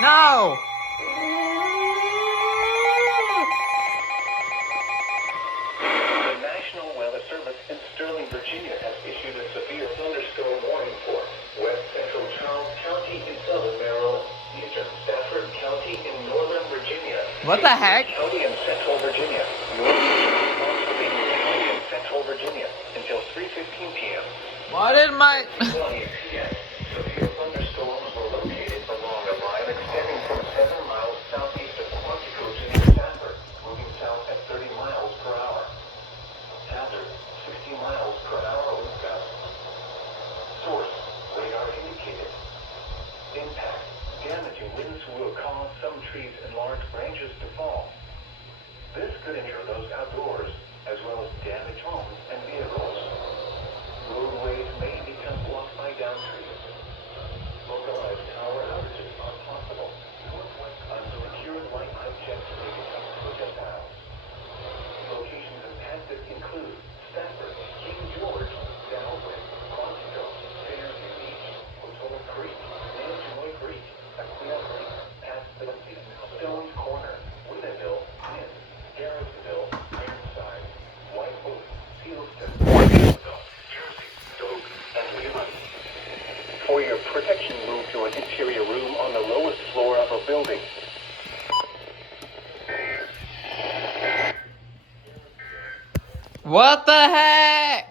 No! The National Weather Service in Sterling, Virginia has issued a severe thunderstorm warning for west central Charles County in southern Maryland, eastern Stafford County in northern Virginia, What the heck? County in central Virginia, northeastern Pennsylvania County in central Virginia until 3:15 p.m. Why did my... 20 p.m. Severe thunderstorms were located along a line extending from 7 miles southeast of Quantico to near Stafford, moving south at 30 miles per hour. Hazard, 60 miles per hour wind gusts. Source, radar indicated. Impact, damaging winds will cause some trees and large branches to fall. This could injure those outdoors, as well as damage homes and vehicles. Roadways may become blocked by downed trees. Localized power outages are possible. Unsecured light objects may become switch out. Locations impacted include Stafford, King George, Dalvin, Quantico, Fairview Beach, Potomac Creek, Nanjoy Creek, Aquila Creek, past Betsy, Stones Corner, Winneville, Mint, Garrettsville, Ironside, White Oak, Fieldston, Jersey, Doak, and Leland. For your protection, move to an interior room on the lowest floor of a building. What the heck?